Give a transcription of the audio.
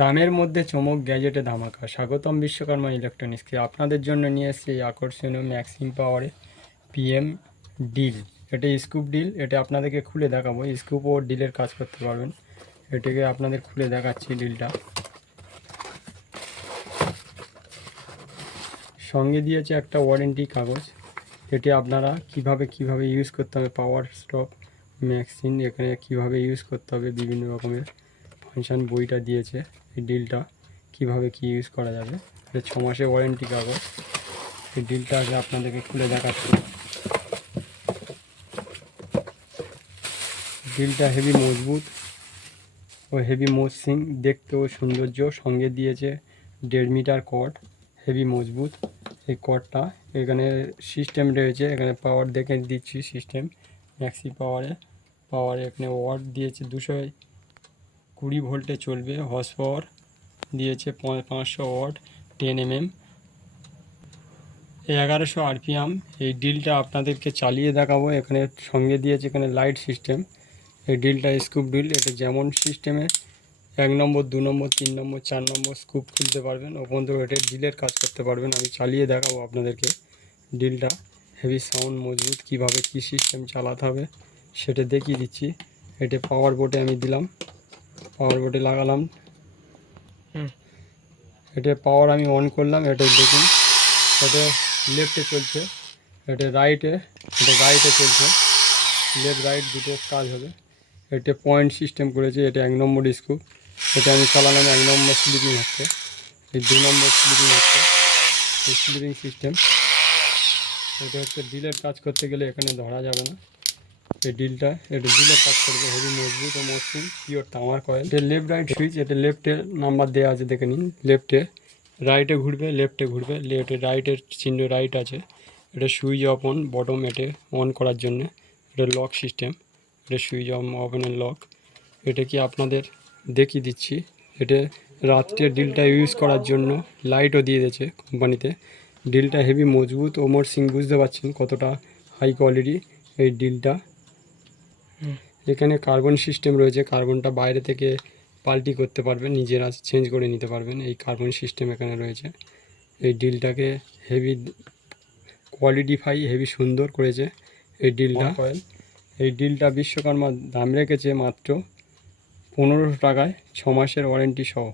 দামের মধ্যে চমক, গ্যাজেটে ধামাকা। স্বাগতম বিশ্বকর্মা ইলেকট্রনিক্সকে। আপনাদের জন্য নিয়ে এসেছি এই আকর্ষণীয় ম্যাক্সিম পাওয়ারে পিএম ডিল। এটা স্কুপ ডিল। এটা আপনাদেরকে খুলে দেখাবো। স্কুপ ও ডিলের কাজ করতে পারবেন। এটাকে আপনাদের খুলে দেখাচ্ছি ডিলটা। সঙ্গে দিয়েছে একটা ওয়ারেন্টি কাগজ। এটি আপনারা কিভাবে ইউজ করতে হবে, পাওয়ার স্টপ ম্যাক্সিম এখানে কিভাবে ইউজ করতে হবে, বিভিন্ন রকমের ফাংশান বইটা দিয়েছে। এই ডিলটা কিভাবে কি ইউজ করা যাবে, এটা 6 মাসের ওয়ারেন্টি কাগজ। এই ডিলটা আগে আপনাদেরকে খুলে দেখাচ্ছি। ডিলটা হেভি মজবুত ও হেভি মসৃণ, দেখতেও সৌন্দর্য। সঙ্গে দিয়েছে 1.5 মিটার কর্ড, হেভি মজবুত। এই কর্ডটা এখানে সিস্টেম রয়েছে, এখানে পাওয়ার দেখে দিচ্ছি সিস্টেম। ম্যাক্সি পাওয়ারে এখানে ওয়াট দিয়েছে 220 ভোল্টে চলবে। হর্স পাওয়ার দিয়েছে 500 ওয়াট, 10 mm, 1100 RPM। এই ডিলটা আপনাদেরকে চালিয়ে দেখাবো। এখানে সঙ্গে দিয়েছে এখানে লাইট সিস্টেম। এই ডিলটা স্কুপ ডিল। এটা যেমন সিস্টেমে 1 নম্বর, 2 নম্বর, 3 নম্বর, 4 নম্বর স্কুপ খুলতে পারবেন, ওপর এটা ডিলের কাজ করতে পারবেন। আমি চালিয়ে দেখাবো আপনাদেরকে ডিলটা। হেভি সাউন্ড, মজবুত। কিভাবে কি সিস্টেম চালাতে হবে সেটা দেখিয়ে দিচ্ছি। এটা পাওয়ার বোর্ডে আমি দিলাম, পাওয়ার বোর্ডে লাগালাম। এটা পাওয়ার আমি অন করলাম। এটা দেখুন, এটা লেফটে চলছে, এটা রাইটে চলছে। লেফট রাইট দুটো কাজ হবে। এটা পয়েন্ট সিস্টেম করেছে। এটা 1 নম্বর স্কুপ। এটা আমি চালালাম, 1 নম্বর স্লিপিং হচ্ছে, এই 2 নম্বর স্লিপিং হচ্ছে, এই স্লিপিং সিস্টেম। এটা হচ্ছে ডিলের কাজ করতে গেলে এখানে ধরা যাবে না। এই ডিলটা এটা ডিলের কাজ করবে। হেভি মজবুত ও মসৃণ, পিওর তামার কয়েল। এটা লেফট রাইট সুইচ। এটা লেফটে নাম্বার দেওয়া আছে, দেখে নিন। লেফটে, রাইটে ঘুরবে, লেফটে ঘুরবে। লেফটে রাইটের চিহ্ন রাইট আছে। এটা সুইচ অফ অন বটম, এটে অন করার জন্য। এটা লক সিস্টেম, এটা সুইচ অন ওপেনের লক। এটা কি আপনাদের দেখিয়ে দিচ্ছি। এটা রাত্রে ডিলটা ইউজ করার জন্য লাইটও দিয়ে দিয়েছে কোম্পানিতে। ডিলটা হেভি মজবুত ও মসৃণ, বুঝতে পারছেন কতটা হাই কোয়ালিটি এই ডিলটা। এখানে কার্বন সিস্টেম রয়েছে। কার্বনটা বাইরে থেকে পাল্টি করতে পারবেন, নিজেরা চেঞ্জ করে নিতে পারবেন। এই কার্বন সিস্টেম এখানে রয়েছে। এই ডিলটাকে হেভি কোয়ালিটিফাই, হেভি সুন্দর করেছে এই ডিলটা। এই ডিলটা বিশ্বকর্মা দাম রেখেছে মাত্র 1500 টাকায়, 6 মাসের ওয়ারেন্টি সহ।